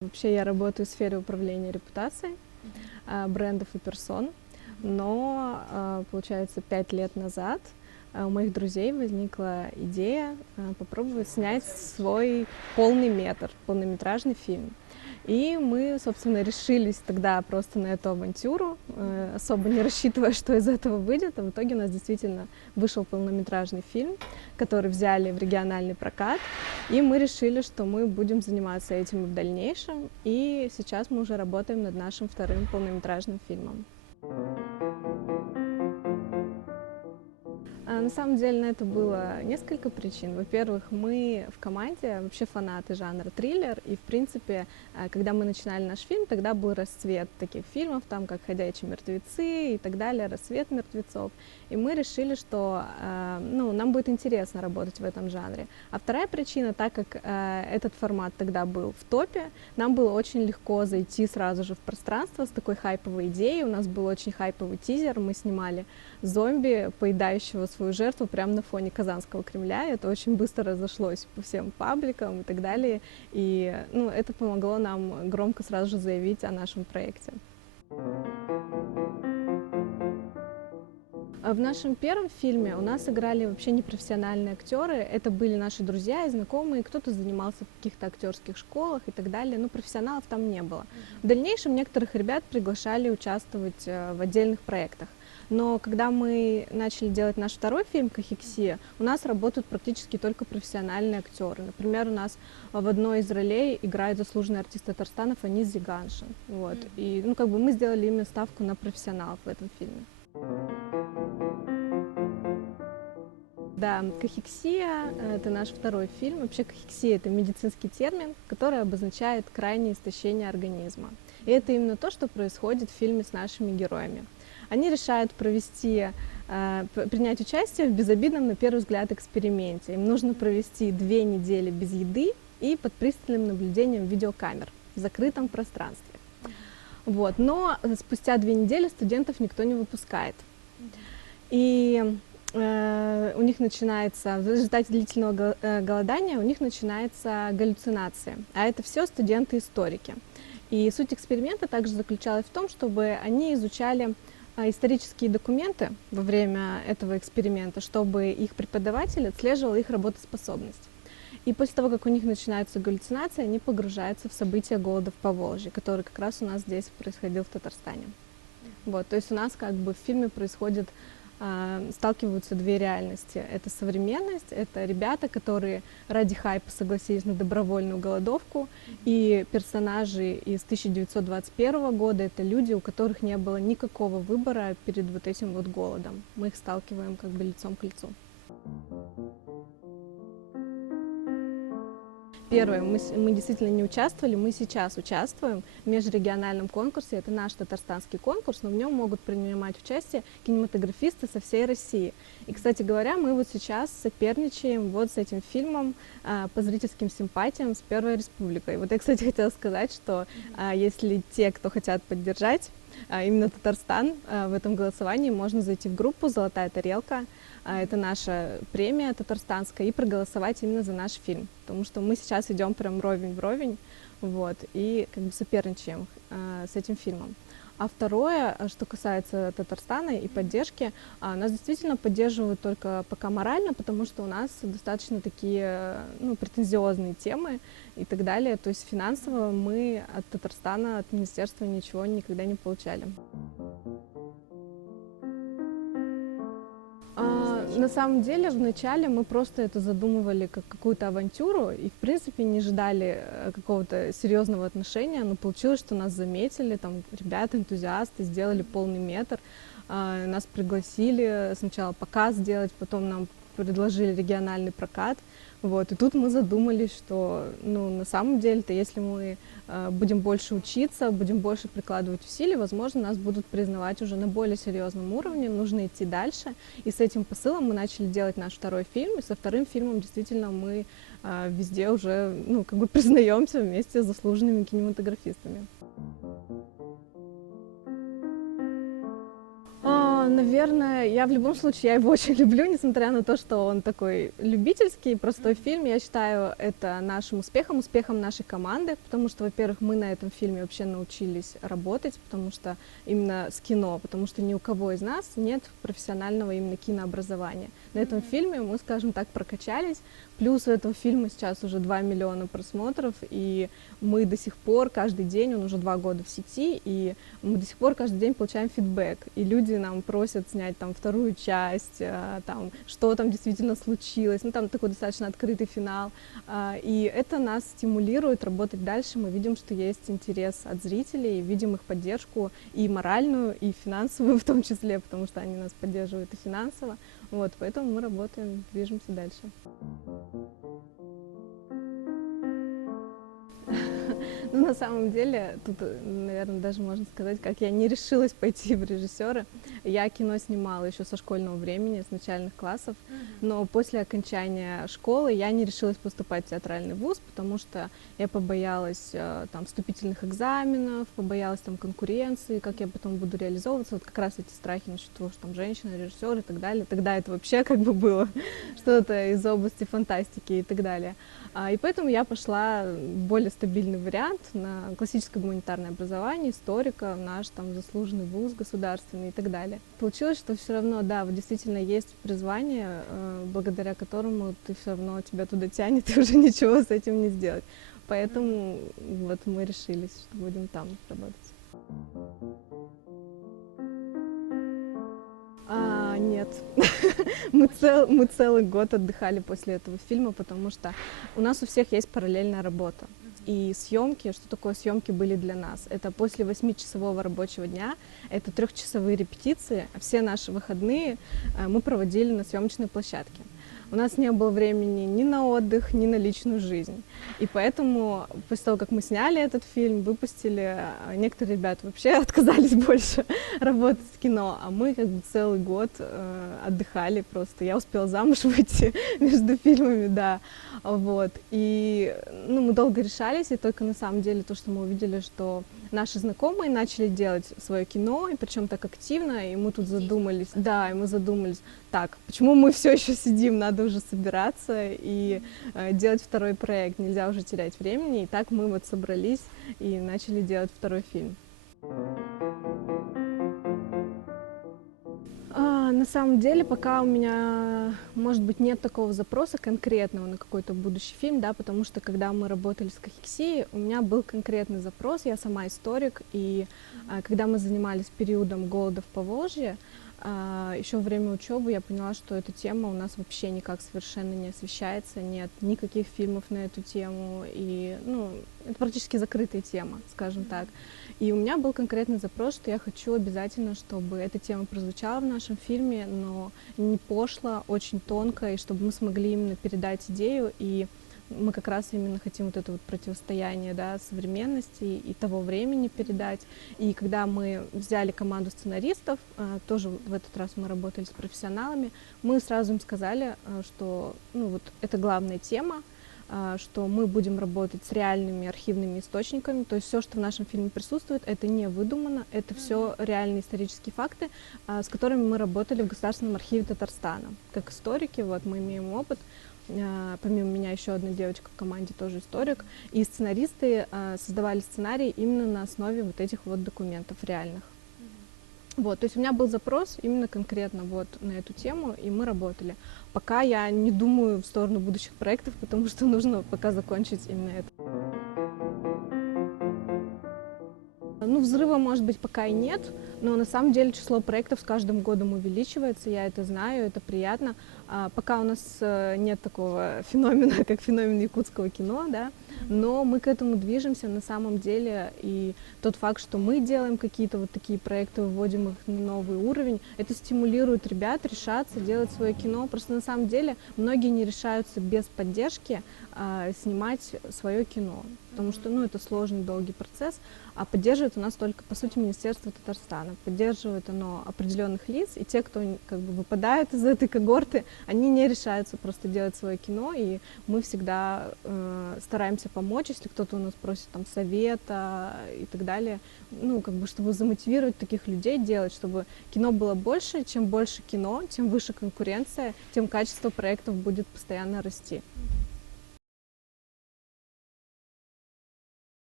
Вообще я работаю в сфере управления репутацией брендов и персон, но, получается, 5 лет назад у моих друзей возникла идея попробовать снять свой полный метр, полнометражный фильм. И мы, собственно, решились тогда просто на эту авантюру, особо не рассчитывая, что из этого выйдет. А в итоге у нас действительно вышел полнометражный фильм, который взяли в региональный прокат. И мы решили, что мы будем заниматься этим и в дальнейшем. И сейчас мы уже работаем над нашим вторым полнометражным фильмом. На самом деле на это было несколько причин. Во-первых, мы в команде вообще фанаты жанра триллер, и в принципе, когда мы начинали наш фильм, тогда был расцвет таких фильмов, там как «Ходячие мертвецы» и так далее, «Рассвет мертвецов». И мы решили, что нам будет интересно работать в этом жанре. А вторая причина, так как этот формат тогда был в топе, нам было очень легко зайти сразу же в пространство с такой хайповой идеей. У нас был очень хайповый тизер, мы снимали зомби, поедающего свою жертву прямо на фоне Казанского Кремля. И это очень быстро разошлось по всем пабликам и так далее. И это помогло нам громко сразу же заявить о нашем проекте. В нашем первом фильме у нас играли вообще непрофессиональные актеры. Это были наши друзья и знакомые, кто-то занимался в каких-то актерских школах и так далее, но профессионалов там не было. В дальнейшем некоторых ребят приглашали участвовать в отдельных проектах. Но когда мы начали делать наш второй фильм «Кахексия», у нас работают практически только профессиональные актеры. Например, у нас в одной из ролей играет заслуженный артист Татарстана Фаниз Зиганшин. Вот. И мы сделали именно ставку на профессионалов в этом фильме. Да, кахексия – это наш второй фильм. Вообще кахексия – это медицинский термин, который обозначает крайнее истощение организма. И это именно то, что происходит в фильме с нашими героями. Они решают принять участие в безобидном, на первый взгляд, эксперименте. Им нужно провести 2 недели без еды и под пристальным наблюдением видеокамер в закрытом пространстве. Вот. Но спустя 2 недели студентов никто не выпускает. И у них начинается, в результате длительного голодания, у них начинается галлюцинация. А это все студенты-историки. И суть эксперимента также заключалась в том, чтобы они изучали исторические документы во время этого эксперимента, чтобы их преподаватель отслеживал их работоспособность. И после того, как у них начинаются галлюцинации, они погружаются в события голода в Поволжье, который как раз у нас здесь происходил в Татарстане. Вот, то есть у нас в фильме сталкиваются 2 реальности. Это современность, это ребята, которые ради хайпа согласились на добровольную голодовку, и персонажи из 1921 года — это люди, у которых не было никакого выбора перед вот этим вот голодом. Мы их сталкиваем лицом к лицу. Первое, мы действительно не участвовали, мы сейчас участвуем в межрегиональном конкурсе. Это наш татарстанский конкурс, но в нем могут принимать участие кинематографисты со всей России. И, кстати говоря, мы вот сейчас соперничаем вот с этим фильмом по зрительским симпатиям с Первой Республикой. Вот я, кстати, хотела сказать, что если те, кто хотят поддержать именно Татарстан в этом голосовании, можно зайти в группу «Золотая тарелка». Это наша премия татарстанская, и проголосовать именно за наш фильм, потому что мы сейчас идем прям вровень в ровень, вот, и соперничаем с этим фильмом. А второе, что касается Татарстана и поддержки, нас действительно поддерживают только пока морально, потому что у нас достаточно такие претензиозные темы и так далее. То есть финансово мы от Татарстана, от министерства ничего никогда не получали. На самом деле, вначале мы просто это задумывали как какую-то авантюру и, в принципе, не ждали какого-то серьезного отношения, но получилось, что нас заметили, там, ребята-энтузиасты, сделали полный метр, нас пригласили сначала показ сделать, потом нам предложили региональный прокат. Вот. И тут мы задумались, что на самом деле-то, если мы будем больше учиться, будем больше прикладывать усилий, возможно, нас будут признавать уже на более серьезном уровне, нужно идти дальше. И с этим посылом мы начали делать наш второй фильм, и со вторым фильмом действительно мы везде уже признаемся вместе с заслуженными кинематографистами. Наверное, я в любом случае, я его очень люблю, несмотря на то, что он такой любительский, простой фильм. Я считаю это нашим успехом, успехом нашей команды, потому что, во-первых, мы на этом фильме вообще научились работать, потому что именно с кино, потому что ни у кого из нас нет профессионального именно кинообразования. На этом фильме мы, скажем так, прокачались, плюс у этого фильма сейчас уже 2 миллиона просмотров, и мы до сих пор каждый день, он уже 2 года в сети, и мы до сих пор каждый день получаем фидбэк, и люди нам просят снять там вторую часть, там, что там действительно случилось, ну там такой достаточно открытый финал, и это нас стимулирует работать дальше, мы видим, что есть интерес от зрителей, видим их поддержку и моральную, и финансовую в том числе, потому что они нас поддерживают и финансово, вот, поэтому мы работаем, движемся дальше. Ну, на самом деле, тут, наверное, даже можно сказать, как я не решилась пойти в режиссеры. Я кино снимала еще со школьного времени, с начальных классов, но после окончания школы я не решилась поступать в театральный вуз, потому что я побоялась там вступительных экзаменов, побоялась там конкуренции, как я потом буду реализовываться. Вот как раз эти страхи насчет того, что там женщина, режиссер и так далее. Тогда это вообще как бы было что-то из области фантастики и так далее. И поэтому я пошла в более стабильный вариант на классическое гуманитарное образование, историка, наш там заслуженный вуз государственный и так далее. Получилось, что все равно, да, вот действительно есть призвание, благодаря которому ты все равно тебя туда тянет, и уже ничего с этим не сделать. Поэтому вот мы решились, что будем там работать. Нет, мы целый год отдыхали после этого фильма, потому что у нас у всех есть параллельная работа. И съемки, что такое съемки были для нас? Это после 8-часового рабочего дня, это 3-часовые репетиции, а все наши выходные мы проводили на съемочной площадке. У нас не было времени ни на отдых, ни на личную жизнь. И поэтому, после того, как мы сняли этот фильм, выпустили, некоторые ребята вообще отказались больше работать в кино, а мы как бы целый год отдыхали просто. Я успела замуж выйти между фильмами, да. Вот. И ну, мы долго решались, и только на самом деле то, что мы увидели, что наши знакомые начали делать свое кино, и причем так активно, и мы тут задумались, да, и мы задумались, так, почему мы все еще сидим, надо уже собираться и делать второй проект, нельзя уже терять времени, и так мы вот собрались и начали делать второй фильм. На самом деле, пока у меня, может быть, нет такого запроса конкретного на какой-то будущий фильм, да, потому что когда мы работали с Кахексией, у меня был конкретный запрос, я сама историк, и когда мы занимались периодом голода в Поволжье, еще во время учебы я поняла, что эта тема у нас вообще никак совершенно не освещается, нет никаких фильмов на эту тему, и, ну, это практически закрытая тема, скажем так. И у меня был конкретный запрос, что я хочу обязательно, чтобы эта тема прозвучала в нашем фильме, но не пошло, очень тонко, и чтобы мы смогли именно передать идею, и мы как раз именно хотим вот это вот противостояние, да, современности и того времени передать. И когда мы взяли команду сценаристов, тоже в этот раз мы работали с профессионалами, мы сразу им сказали, что ну, вот это главная тема, что мы будем работать с реальными архивными источниками, то есть все, что в нашем фильме присутствует, это не выдумано, это все реальные исторические факты, с которыми мы работали в Государственном архиве Татарстана. Как историки, вот мы имеем опыт, помимо меня еще одна девочка в команде тоже историк, и сценаристы создавали сценарий именно на основе вот этих вот документов реальных. Вот, то есть у меня был запрос именно конкретно вот на эту тему, и мы работали. Пока я не думаю в сторону будущих проектов, потому что нужно пока закончить именно это. Ну, взрыва, может быть, пока и нет, но на самом деле число проектов с каждым годом увеличивается, я это знаю, это приятно. Пока у нас нет такого феномена, как феномен якутского кино, да, но мы к этому движемся на самом деле, и тот факт, что мы делаем какие-то вот такие проекты, выводим их на новый уровень, это стимулирует ребят решаться делать свое кино, просто на самом деле многие не решаются без поддержки, снимать свое кино, потому что, ну, это сложный, долгий процесс, а поддерживает у нас только, по сути, Министерство Татарстана. Поддерживает оно определенных лиц, и те, кто как бы выпадают из этой когорты, они не решаются просто делать свое кино, и мы всегда стараемся помочь, если кто-то у нас просит там совета и так далее, ну, как бы, чтобы замотивировать таких людей делать, чтобы кино было больше. Чем больше кино, тем выше конкуренция, тем качество проектов будет постоянно расти.